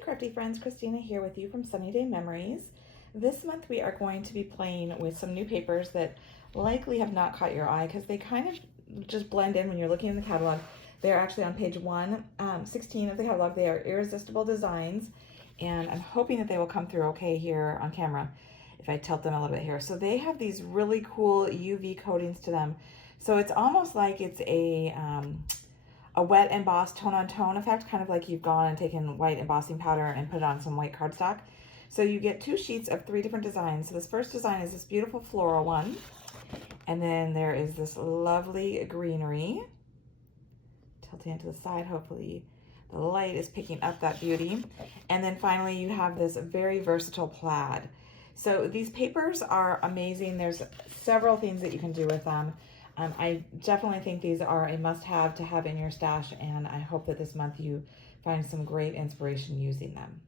crafty friends, Christina here with you from Sunny Day Memories. This month we are going to be playing with some new papers that likely have not caught your eye because they kind of just blend in when you're looking in the catalog. They are actually on page 116 of the catalog. They are Irresistible designs, and I'm hoping that they will come through okay here on camera if I tilt them a little bit here. So they have these really cool UV coatings to them. So it's almost like it's a wet embossed tone-on-tone effect, kind of like you've gone and taken white embossing powder and put it on some white cardstock. So you get 2 sheets of 3 different designs. So this first design is this beautiful floral one, and then there is this lovely greenery. Tilting it to the side, hopefully the light is picking up that beauty. And then finally you have this very versatile plaid. So these papers are amazing. There's several things that you can do with them. I definitely think these are a must-have to have in your stash, and I hope that this month you find some great inspiration using them.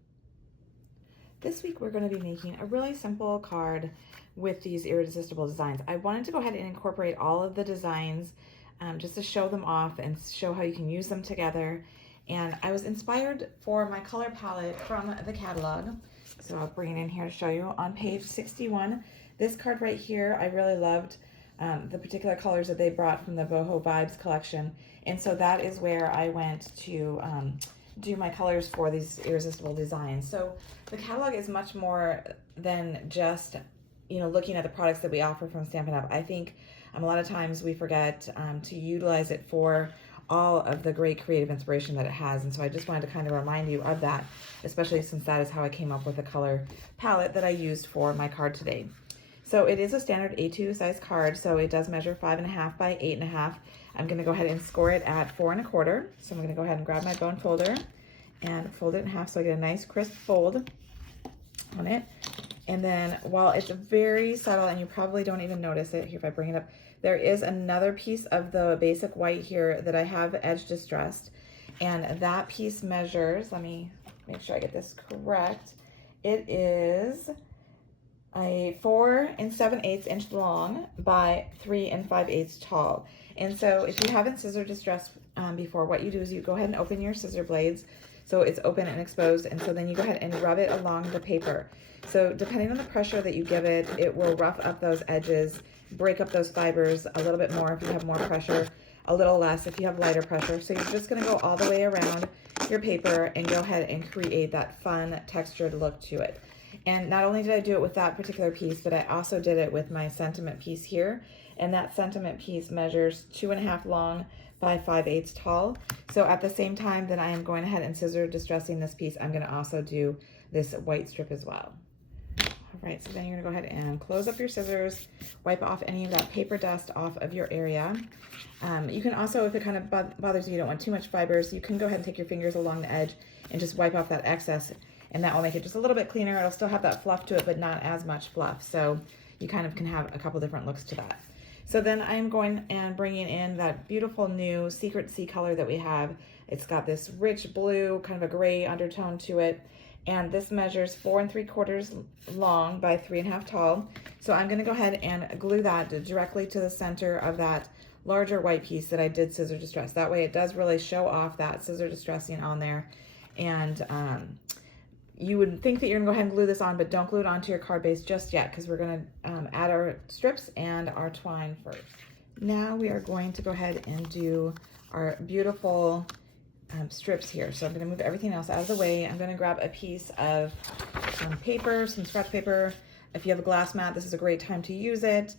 This week we're going to be making a really simple card with these Irresistible designs. I wanted to go ahead and incorporate all of the designs just to show them off and show how you can use them together. And I was inspired for my color palette from the catalog. So I'll bring it in here to show you. On page 61, this card right here, I really loved the particular colors that they brought from the Boho Vibes collection. And so that is where I went to do my colors for these Irresistible designs. So the catalog is much more than just, looking at the products that we offer from Stampin' Up. I think a lot of times we forget to utilize it for all of the great creative inspiration that it has. And so I just wanted to kind of remind you of that, especially since that is how I came up with the color palette that I used for my card today. So it is a standard A2 size card, so it does measure 5.5 by 8.5. I'm going to go ahead and score it at 4 1/4. So I'm going to go ahead and grab my bone folder and fold it in half so I get a nice crisp fold on it. And then while it's very subtle and you probably don't even notice it, here if I bring it up, there is another piece of the basic white here that I have edge distressed. And that piece measures, let me make sure I get this correct. It is a 4 7/8 inch long by 3 5/8 tall. And so if you haven't scissor distressed before, what you do is you go ahead and open your scissor blades so it's open and exposed, and so then you go ahead and rub it along the paper. So depending on the pressure that you give it, it will rough up those edges, break up those fibers a little bit more if you have more pressure, a little less if you have lighter pressure. So you're just going to go all the way around your paper and go ahead and create that fun textured look to it. And not only did I do it with that particular piece, but I also did it with my sentiment piece here. And that sentiment piece measures 2.5 long by 5/8 tall. So at the same time that I am going ahead and scissor distressing this piece, I'm going to also do this white strip as well. All right, so then you're going to go ahead and close up your scissors, wipe off any of that paper dust off of your area. You can also, if it kind of bothers you, don't want too much fibers, you can go ahead and take your fingers along the edge and just wipe off that excess, and that will make it just a little bit cleaner. It'll still have that fluff to it, but not as much fluff. So you kind of can have a couple different looks to that. So then I'm going and bringing in that beautiful new Secret Sea color that we have. It's got this rich blue, kind of a gray undertone to it. And this measures 4 3/4 long by 3.5 tall. So I'm gonna go ahead and glue that directly to the center of that larger white piece that I did scissor distress. That way it does really show off that scissor distressing on there. And you would think that you're gonna go ahead and glue this on, but don't glue it onto your card base just yet, because we're gonna add our strips and our twine first. Now we are going to go ahead and do our beautiful strips here. So I'm gonna move everything else out of the way. I'm gonna grab a piece of paper, some scratch paper. If you have a glass mat, this is a great time to use it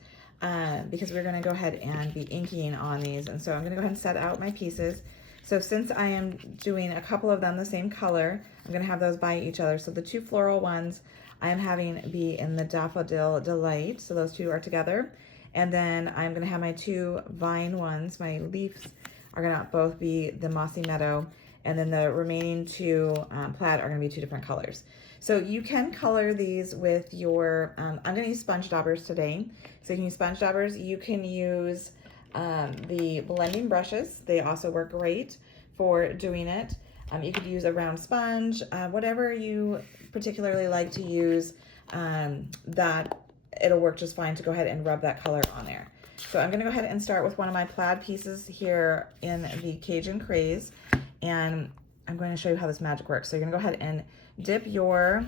because we're gonna go ahead and be inking on these. And so I'm gonna go ahead and set out my pieces. So since I am doing a couple of them the same color, I'm going to have those by each other. So the 2 floral ones I am having be in the Daffodil Delight. So those 2 are together. And then I'm going to have my 2 vine ones. My leaves are going to both be the Mossy Meadow. And then the remaining 2 plaid are going to be 2 different colors. So you can color these with your, I'm going to use sponge daubers today. So you can use sponge daubers. You can use the blending brushes. They also work great for doing it. You could use a round sponge, whatever you particularly like to use, that it'll work just fine to go ahead and rub that color on there. So I'm gonna go ahead and start with one of my plaid pieces here in the Cajun Craze. And I'm going to show you how this magic works. So you're gonna go ahead and dip your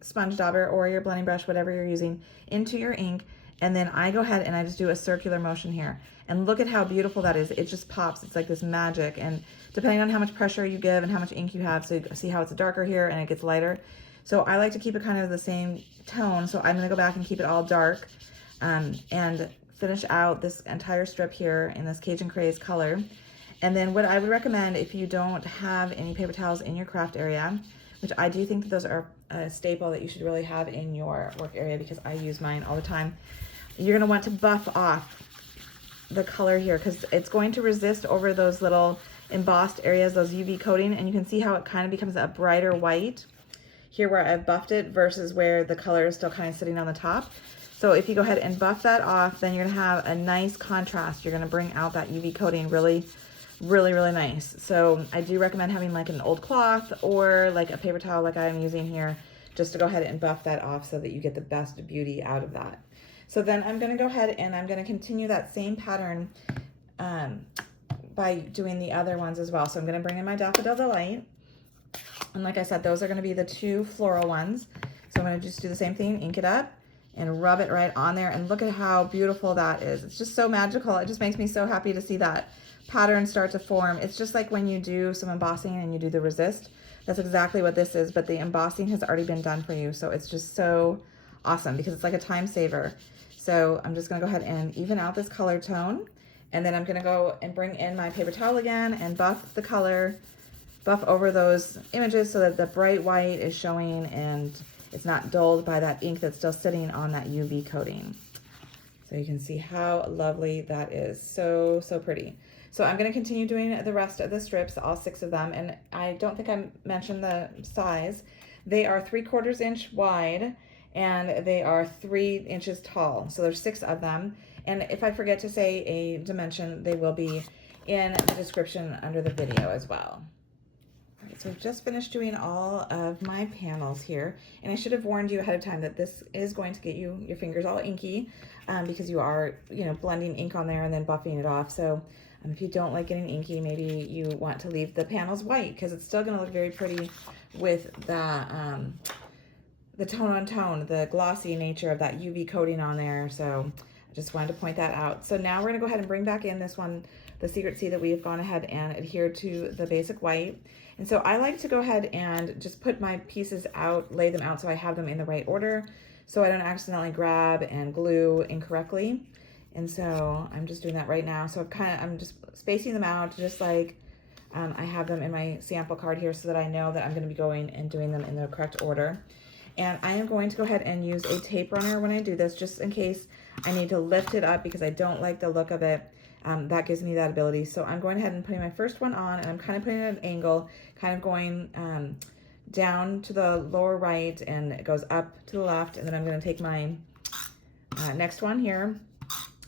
sponge dauber or your blending brush, whatever you're using, into your ink. And then I go ahead and I just do a circular motion here. And look at how beautiful that is. It just pops. It's like this magic. And depending on how much pressure you give and how much ink you have, so you see how it's darker here and it gets lighter. So I like to keep it kind of the same tone. So I'm gonna go back and keep it all dark and finish out this entire strip here in this Cajun Craze color. And then what I would recommend, if you don't have any paper towels in your craft area, which I do think that those are a staple that you should really have in your work area because I use mine all the time, you're gonna want to buff off the color here because it's going to resist over those little embossed areas, those UV coating, and you can see how it kind of becomes a brighter white here where I've buffed it versus where the color is still kind of sitting on the top. So if you go ahead and buff that off, then you're gonna have a nice contrast. You're gonna bring out that UV coating really nice. So I do recommend having like an old cloth or like a paper towel like I'm using here, just to go ahead and buff that off so that you get the best beauty out of that. So then I'm gonna go ahead and I'm gonna continue that same pattern by doing the other ones as well. So I'm gonna bring in my Daffodil Delight. And like I said, those are gonna be the two floral ones. So I'm gonna just do the same thing, ink it up and rub it right on there. And look at how beautiful that is. It's just so magical. It just makes me so happy to see that pattern start to form. It's just like when you do some embossing and you do the resist. That's exactly what this is, but the embossing has already been done for you. So it's just so awesome because it's like a time saver. So I'm just gonna go ahead and even out this color tone. And then I'm gonna go and bring in my paper towel again and buff the color, buff over those images so that the bright white is showing and it's not dulled by that ink that's still sitting on that UV coating. So you can see how lovely that is. So, so pretty. So I'm gonna continue doing the rest of the strips, all 6 of them. And I don't think I mentioned the size. They are 3/4 inch wide and they are 3 inches tall. So there's 6 of them. And if I forget to say a dimension, they will be in the description under the video as well. All right, so I've just finished doing all of my panels here. And I should have warned you ahead of time that this is going to get you your fingers all inky because you are, you know, blending ink on there and then buffing it off. So if you don't like getting inky, maybe you want to leave the panels white because it's still going to look very pretty with the tone on tone, the glossy nature of that UV coating on there. So I just wanted to point that out. So now we're going to go ahead and bring back in this one, the Secret Sea that we have gone ahead and adhered to the basic white. And so I like to go ahead and just put my pieces out, lay them out so I have them in the right order so I don't accidentally grab and glue incorrectly. And so I'm just doing that right now. So I'm just spacing them out just like I have them in my sample card here so that I know that I'm going to be going and doing them in the correct order. And I am going to go ahead and use a tape runner when I do this, just in case I need to lift it up because I don't like the look of it. That gives me that ability. So I'm going ahead and putting my first one on, and I'm kind of putting it at an angle, kind of going down to the lower right, and it goes up to the left. And then I'm going to take my next one here,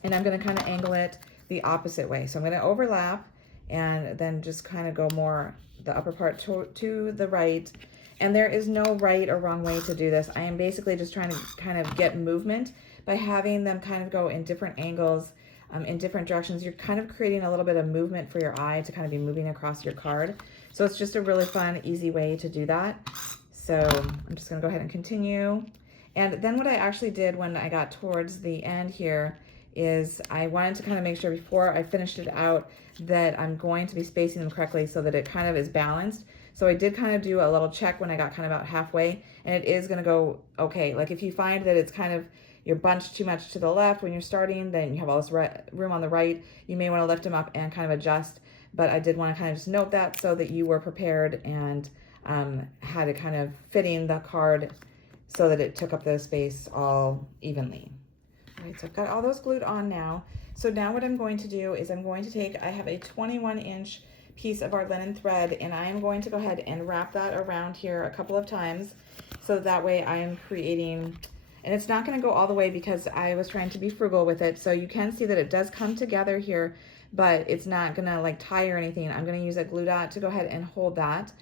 and I'm going to kind of angle it the opposite way. So I'm going to overlap and then just kind of go more the upper part to the right. And there is no right or wrong way to do this. I am basically just trying to kind of get movement by having them kind of go in different angles, in different directions. You're kind of creating a little bit of movement for your eye to kind of be moving across your card. So it's just a really fun, easy way to do that. So I'm just gonna go ahead and continue. And then what I actually did when I got towards the end here is I wanted to kind of make sure before I finished it out that I'm going to be spacing them correctly so that it kind of is balanced. So I did kind of do a little check when I got kind of about halfway, and it is gonna go okay. Like if you find that it's kind of, you're bunched too much to the left when you're starting, then you have all this room on the right, you may wanna lift them up and kind of adjust. But I did wanna kind of just note that so that you were prepared and had it kind of fitting the card so that it took up the space all evenly. All right, so I've got all those glued on now. So now what I'm going to do is I'm going to take, I have a 21-inch piece of our linen thread, and I am going to go ahead and wrap that around here a couple of times so that way I am creating, and it's not going to go all the way because I was trying to be frugal with it. So you can see that it does come together here, but it's not going to like tie or anything. I'm going to use a glue dot to go ahead and hold that.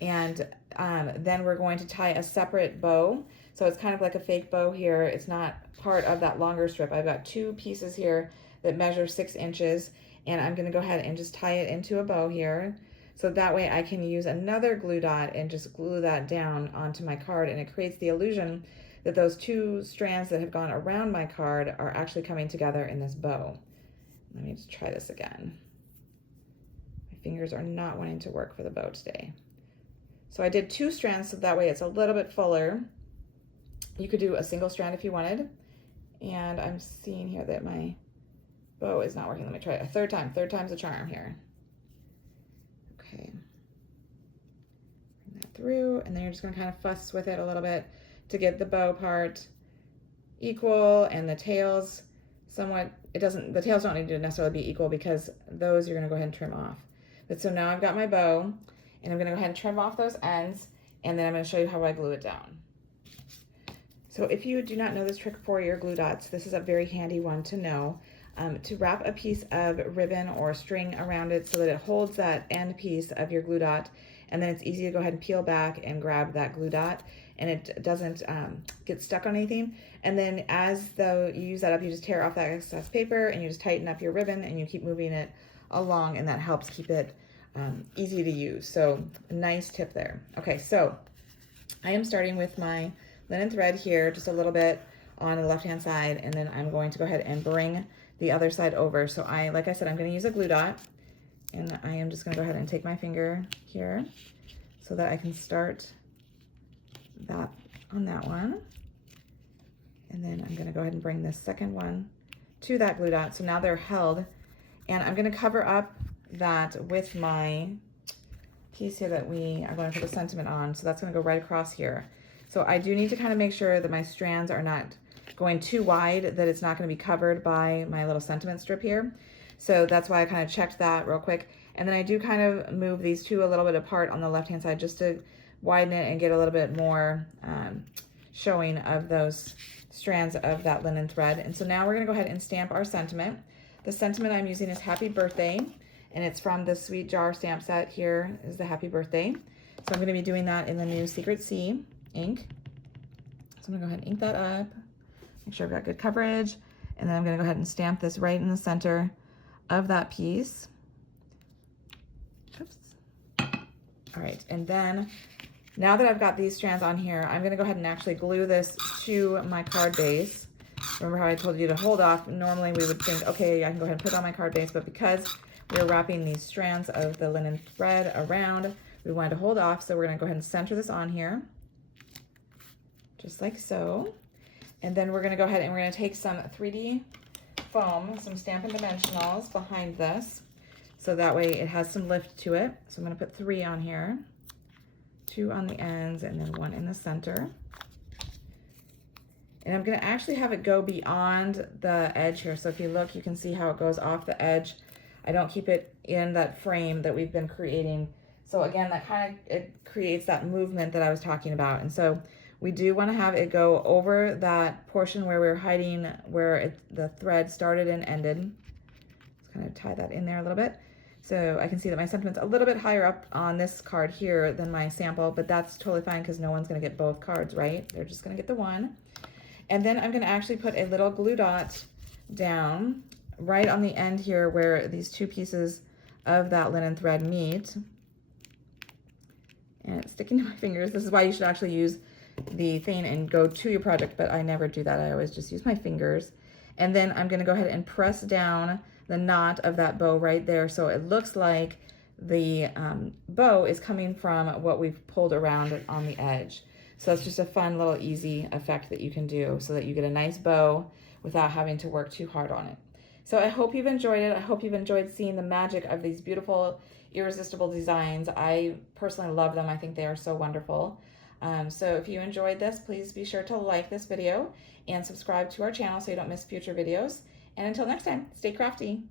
And then we're going to tie a separate bow. So it's kind of like a fake bow here. It's not part of that longer strip. I've got 2 pieces here that measure 6 inches. And I'm gonna go ahead and just tie it into a bow here. So that way I can use another glue dot and just glue that down onto my card, and it creates the illusion that those two strands that have gone around my card are actually coming together in this bow. Let me just try this again. My fingers are not wanting to work for the bow today. So I did 2 strands, so that way it's a little bit fuller. You could do a single strand if you wanted. And I'm seeing here that my bow is not working. Let me try it a third time. Third time's a charm here. Okay. Bring that through, and then you're just gonna kind of fuss with it a little bit to get the bow part equal and the tails somewhat, the tails don't need to necessarily be equal because those you're gonna go ahead and trim off. But so now I've got my bow, and I'm gonna go ahead and trim off those ends, and then I'm gonna show you how I glue it down. So if you do not know this trick for your glue dots, this is a very handy one to know. To wrap a piece of ribbon or string around it so that it holds that end piece of your glue dot, and then it's easy to go ahead and peel back and grab that glue dot, and it doesn't get stuck on anything. And then as though you use that up, you just tear off that excess paper and you just tighten up your ribbon and you keep moving it along, and that helps keep it easy to use. So a nice tip there. Okay, so I am starting with my linen thread here, just a little bit on the left-hand side, and then I'm going to go ahead and bring the other side over. So like I said, I'm gonna use a glue dot, and I am just gonna go ahead and take my finger here so that I can start that on that one. And then I'm gonna go ahead and bring this second one to that glue dot. So now they're held, and I'm gonna cover up that with my piece here that we are going to put a sentiment on. So that's gonna go right across here. So I do need to kind of make sure that my strands are not going too wide, that it's not going to be covered by my little sentiment strip here. So that's why I kind of checked that real quick. And then I do kind of move these two a little bit apart on the left-hand side just to widen it and get a little bit more showing of those strands of that linen thread. And so now we're going to go ahead and stamp our sentiment. The sentiment I'm using is Happy Birthday, and it's from the Sweet Jar stamp set. Here is the Happy Birthday. So I'm going to be doing that in the new Secret Sea ink. So I'm going to go ahead and ink that up. Make sure I've got good coverage, and then I'm going to go ahead and stamp this right in the center of that piece. Oops. All right, and then now that I've got these strands on here, I'm going to go ahead and actually glue this to my card base. Remember how I told you to hold off? Normally we would think, okay, I can go ahead and put it on my card base, but because we're wrapping these strands of the linen thread around, we wanted to hold off, so we're going to go ahead and center this on here, just like so. And then we're going to go ahead and we're going to take some 3D foam, some Stampin' Dimensionals behind this, so that way it has some lift to it. So I'm going to put 3 on here, 2 on the ends, and then 1 in the center. And I'm going to actually have it go beyond the edge here. So if you look, you can see how it goes off the edge. I don't keep it in that frame that we've been creating. So again, that kind of, it creates that movement that I was talking about. And so we do want to have it go over that portion where we're hiding, where the thread started and ended. Let's kind of tie that in there a little bit. So I can see that my sentiment's a little bit higher up on this card here than my sample, but that's totally fine because no one's going to get both cards, right? They're just going to get the one. And then I'm going to actually put a little glue dot down right on the end here where these two pieces of that linen thread meet. And it's sticking to my fingers. This is why you should actually use the thing and go to your project, but I never do that. I always just use my fingers. And then I'm going to go ahead and press down the knot of that bow right there, so it looks like the bow is coming from what we've pulled around on the edge. So it's just a fun little easy effect that you can do so that you get a nice bow without having to work too hard on it. So I hope you've enjoyed it. I hope you've enjoyed seeing the magic of these beautiful irresistible designs. I personally love them. I think they are so wonderful. So if you enjoyed this, please be sure to like this video and subscribe to our channel so you don't miss future videos. And until next time, stay crafty.